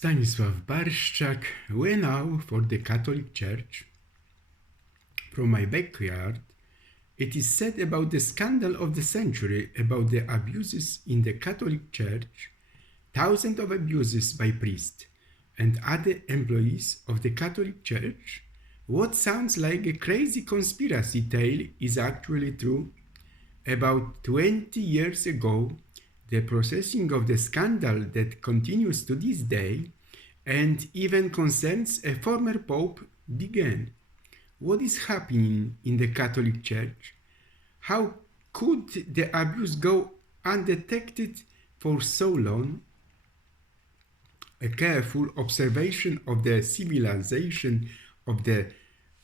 Stanisław Barszczak, we now for the Catholic Church. From my backyard, it is said about the scandal of the century about the abuses in the Catholic Church, thousands of abuses by priests and other employees of the Catholic Church. What sounds like a crazy conspiracy tale is actually true. About 20 years ago, the processing of the scandal that continues to this day and even concerns a former pope began. What is happening in the Catholic Church? How could the abuse go undetected for so long? A careful observation of the civilization of the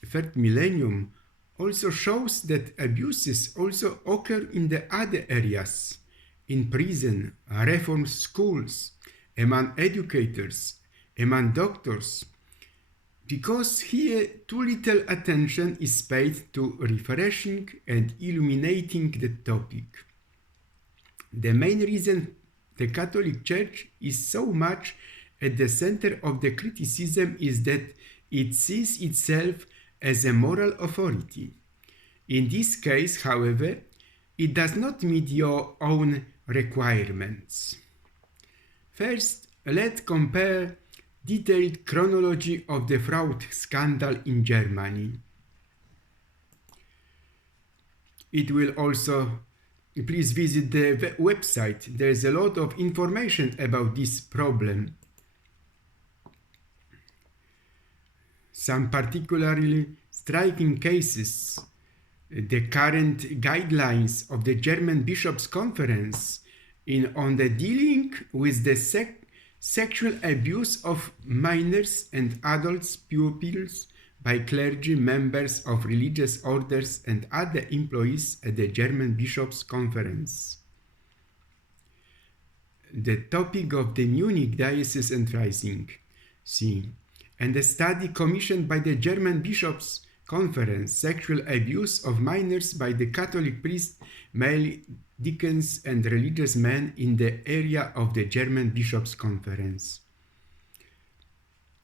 third millennium also shows that abuses also occur in the other areas, in prison, reform schools, among educators, among doctors, because here too little attention is paid to refreshing and illuminating the topic. The main reason the Catholic Church is so much at the center of the criticism is that it sees itself as a moral authority. In this case, however, it does not meet your own requirements. First, let's compare detailed chronology of the fraud scandal in Germany. It will also, please visit the website. There is a lot of information about this problem. Some particularly striking cases. The current guidelines of the German Bishops' Conference on the dealing with the sexual abuse of minors and adult pupils by clergy, members of religious orders and other employees at the German Bishops' Conference. The topic of the Munich Diocese and Freising, and a study commissioned by the German Bishops' Conference, sexual abuse of minors by the Catholic priests, male deacons and religious men in the area of the German Bishops' Conference.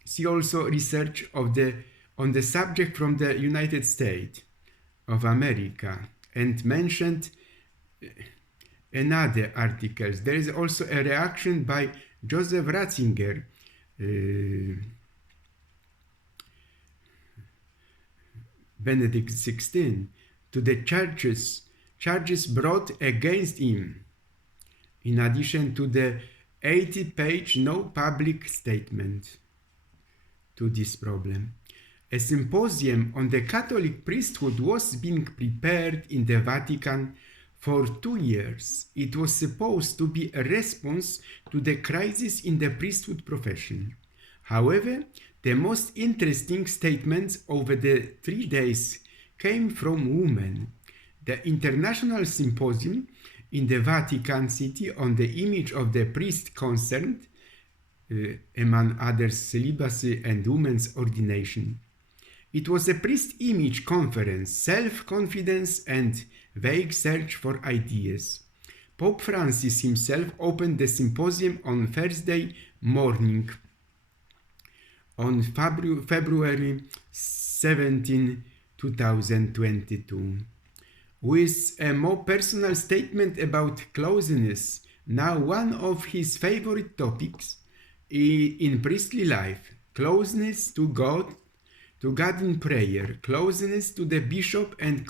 See also research on the subject from the United States of America and mentioned another articles. There is also a reaction by Joseph Ratzinger, Benedict XVI, to the charges brought against him, in addition to the 80-page no public statement to this problem. A symposium on the Catholic priesthood was being prepared in the Vatican for 2 years. It was supposed to be a response to the crisis in the priesthood profession. However, the most interesting statements over the 3 days came from women. The International Symposium in the Vatican City on the image of the priest concerned, among others, celibacy and women's ordination. It was a priest image conference, self-confidence and vague search for ideas. Pope Francis himself opened the symposium on Thursday morning, on February 17, 2022, with a more personal statement about closeness, now one of his favorite topics in priestly life: closeness to God in prayer, closeness to the bishop and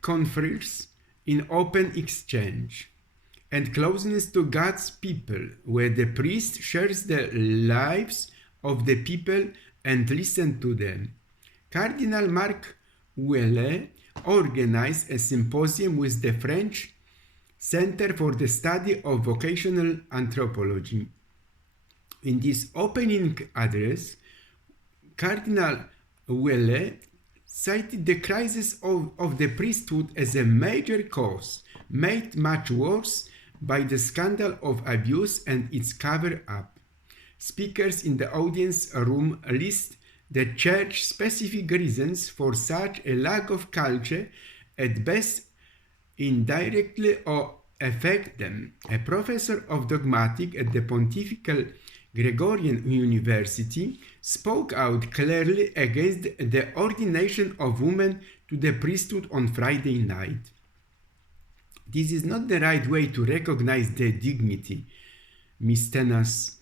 confreres in open exchange, and closeness to God's people, where the priest shares the lives of the people and listens to them. Cardinal Marc Ouellet organized a symposium with the French Center for the Study of Vocational Anthropology. In this opening address, Cardinal Ouellet cited the crisis of the priesthood as a major cause, made much worse by the scandal of abuse and its cover-up. Speakers in the audience room list the church-specific reasons for such a lack of culture, at best indirectly or affect them. A professor of dogmatic at the Pontifical Gregorian University spoke out clearly against the ordination of women to the priesthood on Friday night. This is not the right way to recognize their dignity, Mistenas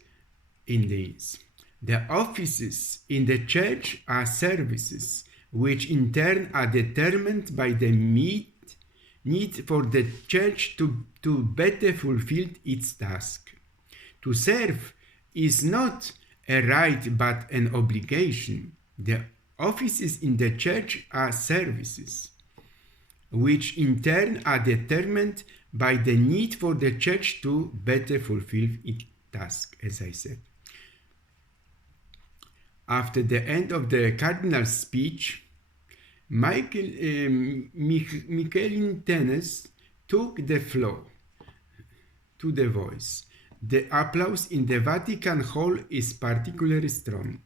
indicates. The offices in the church are services, which in turn are determined by the need for the church to better fulfill its task. To serve is not a right but an obligation. The offices in the church are services, which in turn are determined by the need for the church to better fulfill its task, as I said. After the end of the cardinal's speech, Michelin Tenes took the floor to the voice. The applause in the Vatican Hall is particularly strong.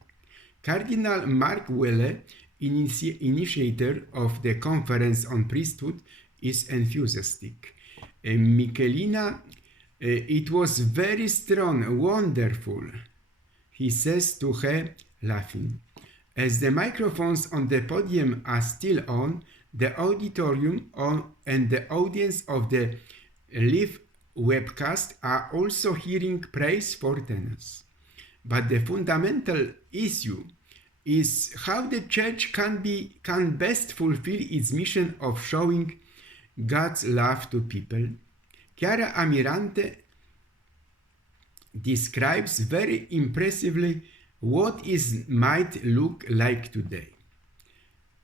Cardinal Mark Welle, initiator of the Conference on Priesthood, is enthusiastic. Michelina, it was very strong, wonderful, he says to her, laughing. As the microphones on the podium are still on, the auditorium and the audience of the live webcast are also hearing praise for Tenes. But the fundamental issue is how the church can best fulfill its mission of showing God's love to people. Chiara Amirante describes very impressively what it might look like today.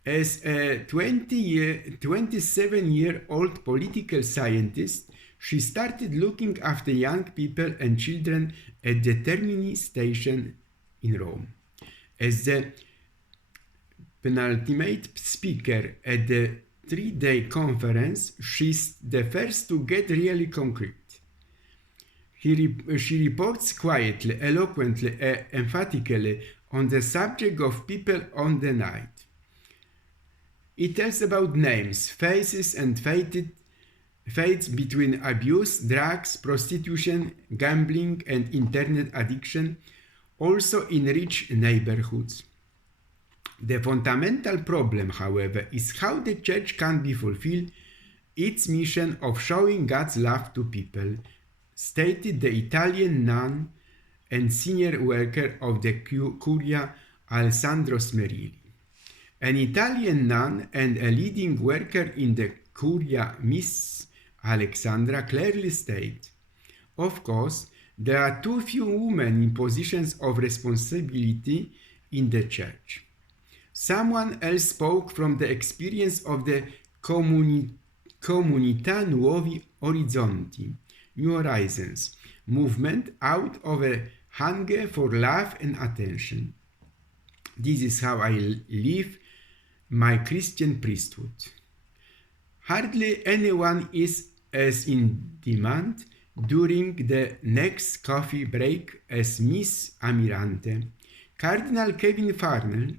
As a 27-year-old political scientist, she started looking after young people and children at the Termini station in Rome. As the penultimate speaker at the 3-day conference, she's the first to get really concrete. She reports quietly, eloquently, emphatically on the subject of people on the night. It tells about names, faces, and fates between abuse, drugs, prostitution, gambling, and internet addiction, also in rich neighborhoods. The fundamental problem, however, is how the church can fulfill its mission of showing God's love to people, stated the Italian nun and senior worker of the Curia, Alessandro Smerilli. An Italian nun and a leading worker in the Curia, Miss Alexandra, clearly state, of course, there are too few women in positions of responsibility in the church. Someone else spoke from the experience of the Comunità Nuovi Orizzonti, New Horizons, movement out of a hunger for love and attention. This is how I live my Christian priesthood. Hardly anyone is as in demand during the next coffee break as Miss Amirante. Cardinal Kevin Farnell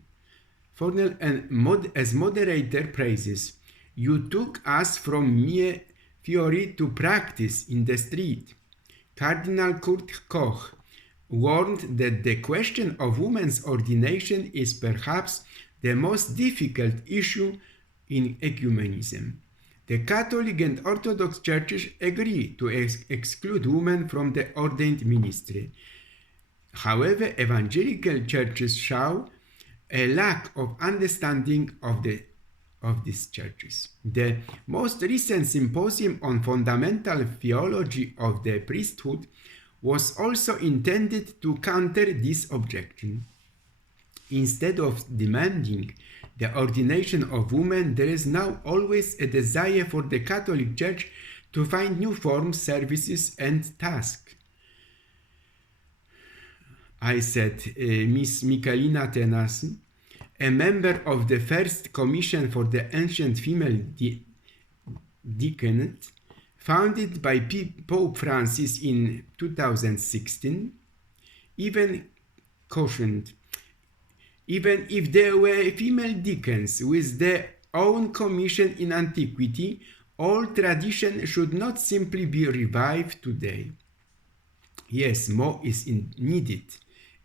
and as moderator praises, "You took us from mere theory to practice in the street." Cardinal Kurt Koch warned that the question of women's ordination is perhaps the most difficult issue in ecumenism. The Catholic and Orthodox churches agree to exclude women from the ordained ministry. However, evangelical churches show a lack of understanding of these churches. The most recent symposium on fundamental theology of the priesthood was also intended to counter this objection. Instead of demanding the ordination of women, there is now always a desire for the Catholic Church to find new forms, services, and tasks. I said, Miss Michelina Tenes, a member of the First Commission for the Ancient Female Diaconate, founded by Pope Francis in 2016, even cautioned, even if there were female deacons with their own commission in antiquity, old tradition should not simply be revived today. Yes, more is needed.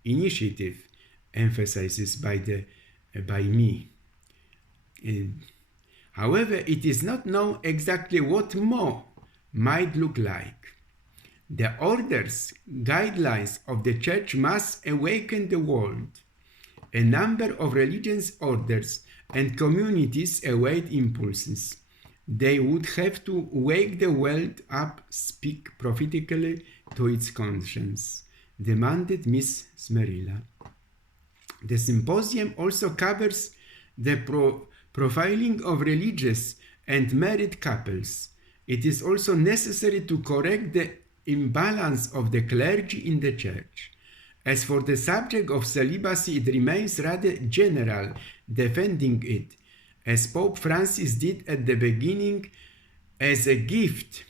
Initiative emphasizes by me. However, it is not known exactly what more might look like. The orders, guidelines of the Church must awaken the world. A number of religious orders and communities await impulses. They would have to wake the world up, speak prophetically to its conscience, demanded Miss Smerilla. The symposium also covers the profiling of religious and married couples. It is also necessary to correct the imbalance of the clergy in the Church. As for the subject of celibacy, it remains rather general, defending it, as Pope Francis did at the beginning, as a gift,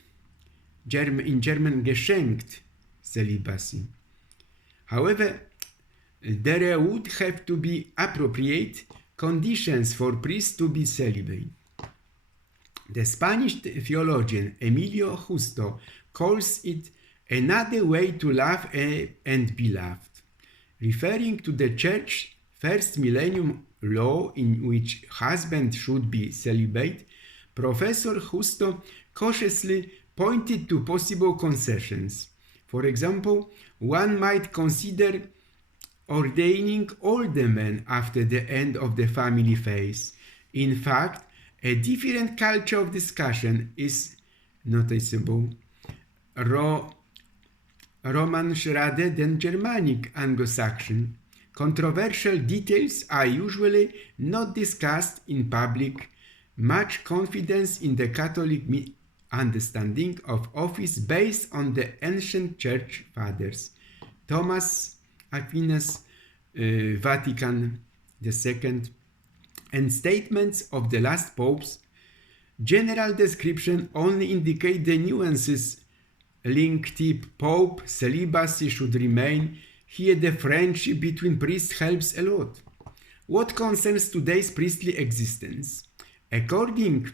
in German geschenkt, celibacy. However, there would have to be appropriate conditions for priests to be celibate. The Spanish theologian Emilio Justo calls it another way to love and be loved. Referring to the Church's first millennium law in which husbands should be celibate, Professor Justo cautiously pointed to possible concessions. For example, one might consider ordaining older men after the end of the family phase. In fact, a different culture of discussion is noticeable. Romansh rather than Germanic Anglo-Saxon. Controversial details are usually not discussed in public. Much confidence in the Catholic understanding of office based on the ancient Church Fathers. Thomas Aquinas, Vatican II, and statements of the last popes. General description only indicate the nuances. Link tip Pope, celibacy should remain. Here the friendship between priests helps a lot. What concerns today's priestly existence? According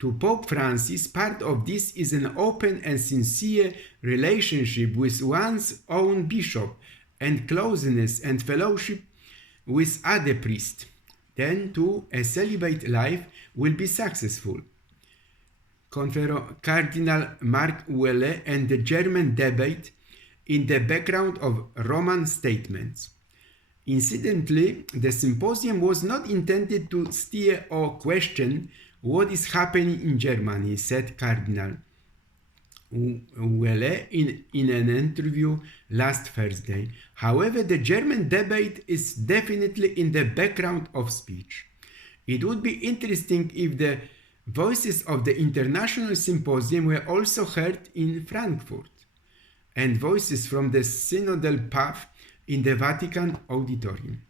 to Pope Francis, part of this is an open and sincere relationship with one's own bishop and closeness and fellowship with other priests. Then too, a celibate life will be successful. Cardinal Mark Welle and the German debate in the background of Roman statements. Incidentally, the symposium was not intended to steer or question what is happening in Germany, said Cardinal Welle in an interview last Thursday. However, the German debate is definitely in the background of speech. It would be interesting if the voices of the international symposium were also heard in Frankfurt, and voices from the synodal path in the Vatican auditorium.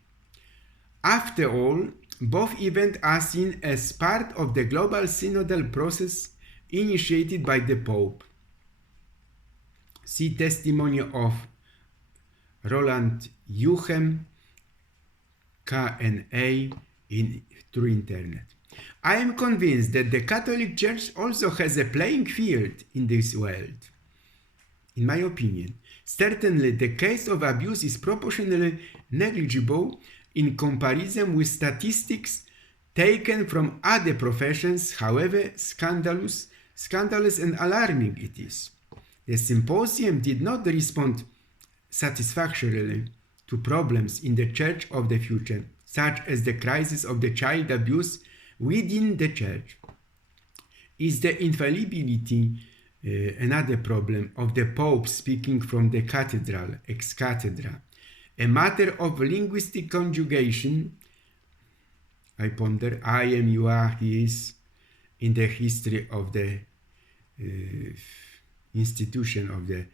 After all, both events are seen as part of the global synodal process initiated by the Pope. See testimony of Roland Juchem, K&A through internet. I am convinced that the Catholic Church also has a playing field in this world. In my opinion, certainly the case of abuse is proportionally negligible in comparison with statistics taken from other professions, however scandalous and alarming it is. The symposium did not respond satisfactorily to problems in the Church of the future, such as the crisis of the child abuse within the Church. Is the infallibility another problem of the Pope speaking from the cathedral, ex cathedra? A matter of linguistic conjugation, I ponder, I am, you are, he is, in the history of the institution of the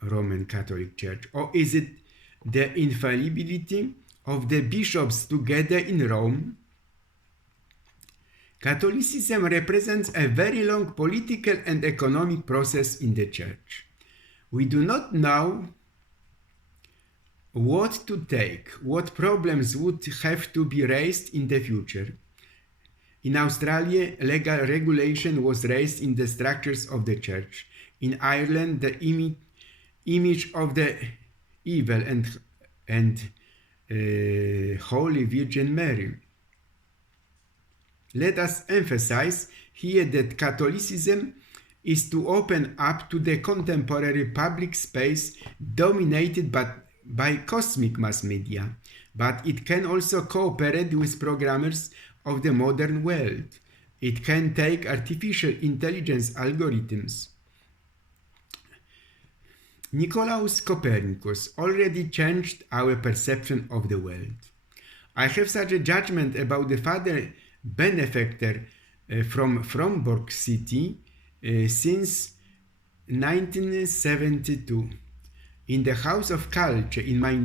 Roman Catholic Church? Or is it the infallibility of the bishops together in Rome? Catholicism represents a very long political and economic process in the Church. We do not know what to take, what problems would have to be raised in the future. In Australia, legal regulation was raised in the structures of the church. In Ireland, the image of the evil and Holy Virgin Mary. Let us emphasize here that Catholicism is to open up to the contemporary public space dominated by cosmic mass media, but it can also cooperate with programmers of the modern world. It can take artificial intelligence algorithms. Nicolaus Copernicus already changed our perception of the world. I have such a judgment about the father benefactor from Fromborg City since 1972. In the House of Culture in my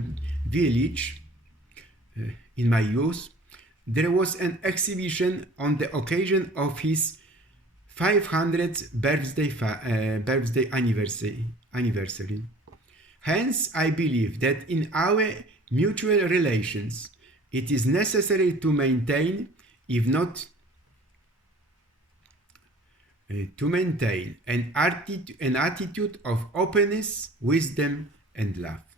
village, in my youth, there was an exhibition on the occasion of his 500th birthday anniversary. Hence, I believe that in our mutual relations, it is necessary to maintain, if not to maintain an attitude of openness, wisdom, and love.